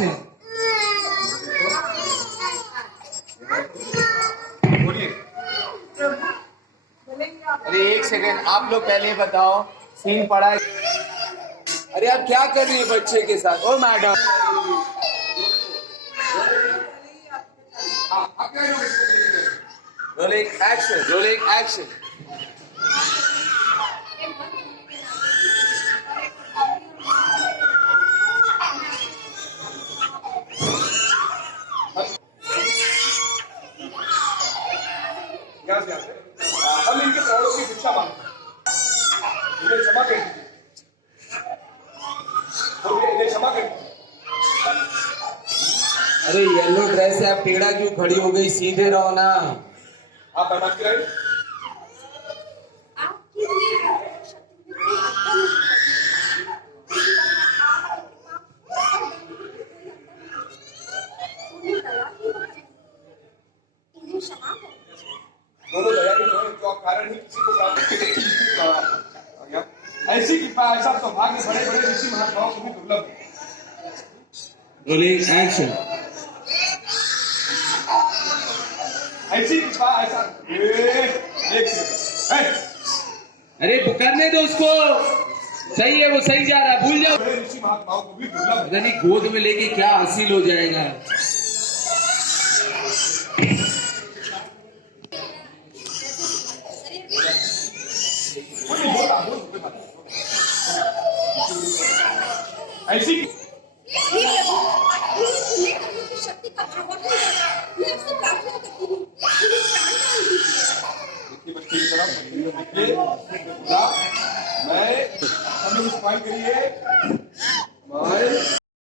Action. अरे एक second, आप लोग पहले बताओ सीन पड़ा है। अरे आप क्या कर रही है बच्चे के साथ? Oh madam, rolling action, rolling action. हम इनके प्राणों की शिक्षा मांगते हैं, इन्हें क्षमा कर दीजिए, इन्हें क्षमा कर दीजिए। अरे येलो ड्रेस से आप टेढ़ा क्यों खड़ी हो गई? सीधे रहो ना। आप बर्बाद कराइए। दोनों दया के जो कारण ही किसी को प्राप्त ऐसी कृपा, ऐसा सौभाग्य बड़े बड़े ऋषि महात्माओं को भी दुर्लभ है। Rolling action. ऐसी कृपा, ऐसा एक सेकंड, अरे करने दो उसको, सही है, वो सही जा रहा है, भूल जाओ। बड़े ऋषि महात्माओं को भी दुर्लभ है। पता नहीं गोद में लेके क्या हासिल हो जाएगा। ऐसी शक्ति का आवाहन मैं आपसे प्रार्थना करती हूँ, बच्चे की तरफ देखिए, मैं हम लोग स्माइल करिए।